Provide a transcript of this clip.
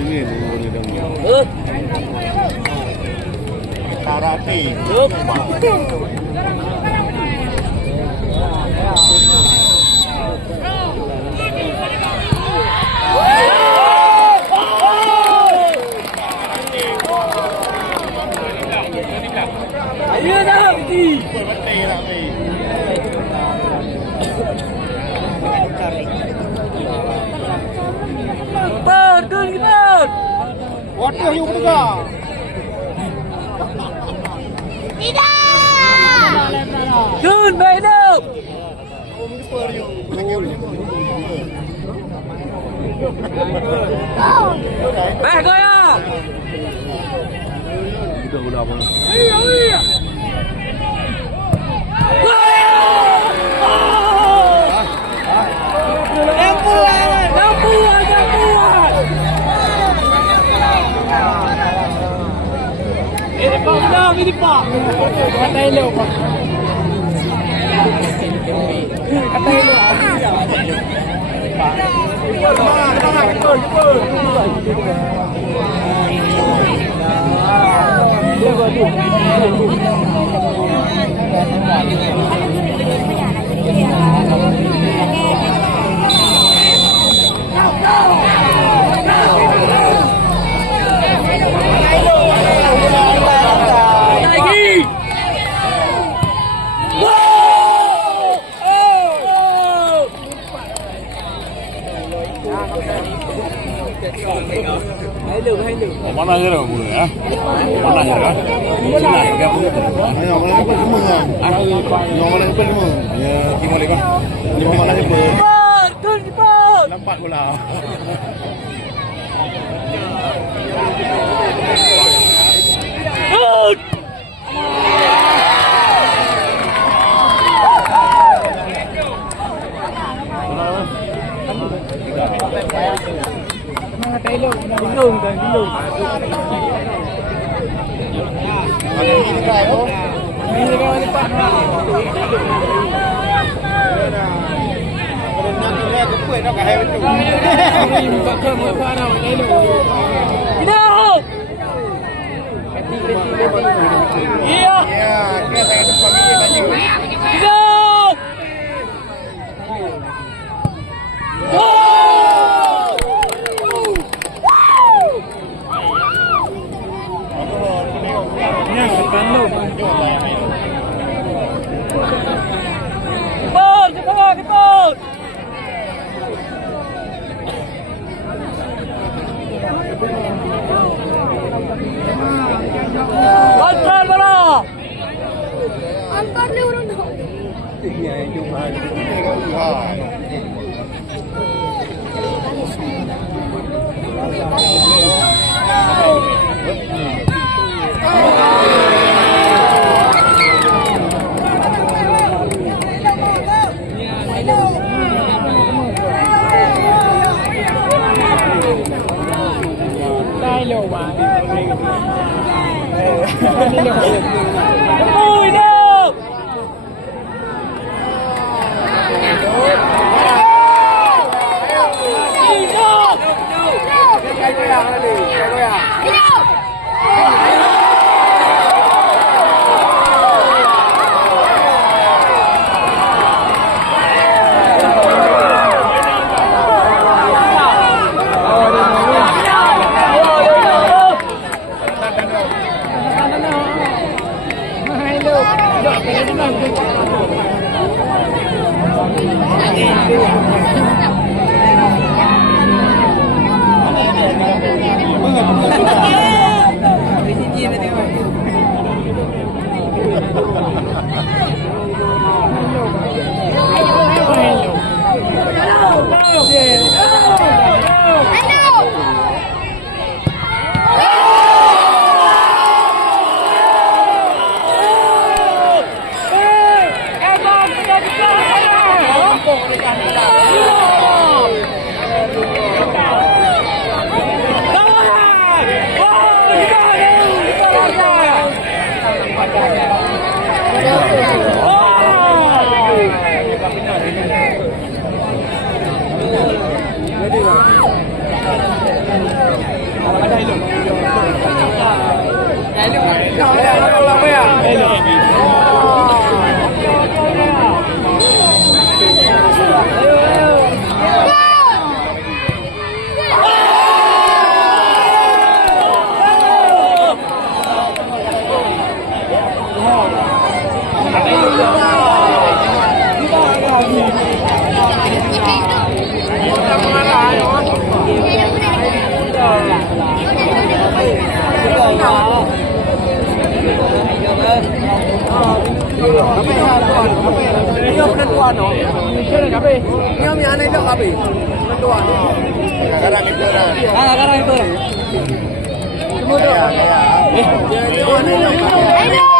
Ini dong. Karate. Ayo dah, pergi. Turun kita. Waduh, yuk juga. Turun, baik dah. Baik kau ya. Udah apa? Ini pak. Kata elok pak. Kata Mana aja dong dulu ya? Mana aja kan? Sini ya, kamu. Ayo, mana yang pertama? Mana yang pertama? Ya, gimana kan? Lima mana yang pertama? Turun cepat. Nampak pula. Turun. Gilung kan, gilung. Ada ini kan, bro? Ini kan ni pak. Berenang tu ya, kepui nak kahai betul. Ini pak kamu para gilung. Gilung. Iya. Ya, kita saya depan ini tadi. Gilung. Cepat. Kontrol bola. Angkat ni orang tu. no. Kira kape. Yang mi anai lo kape. Tua. Sekarang itu dah. Sekarang itu. Semua tu. Ya. Ayo.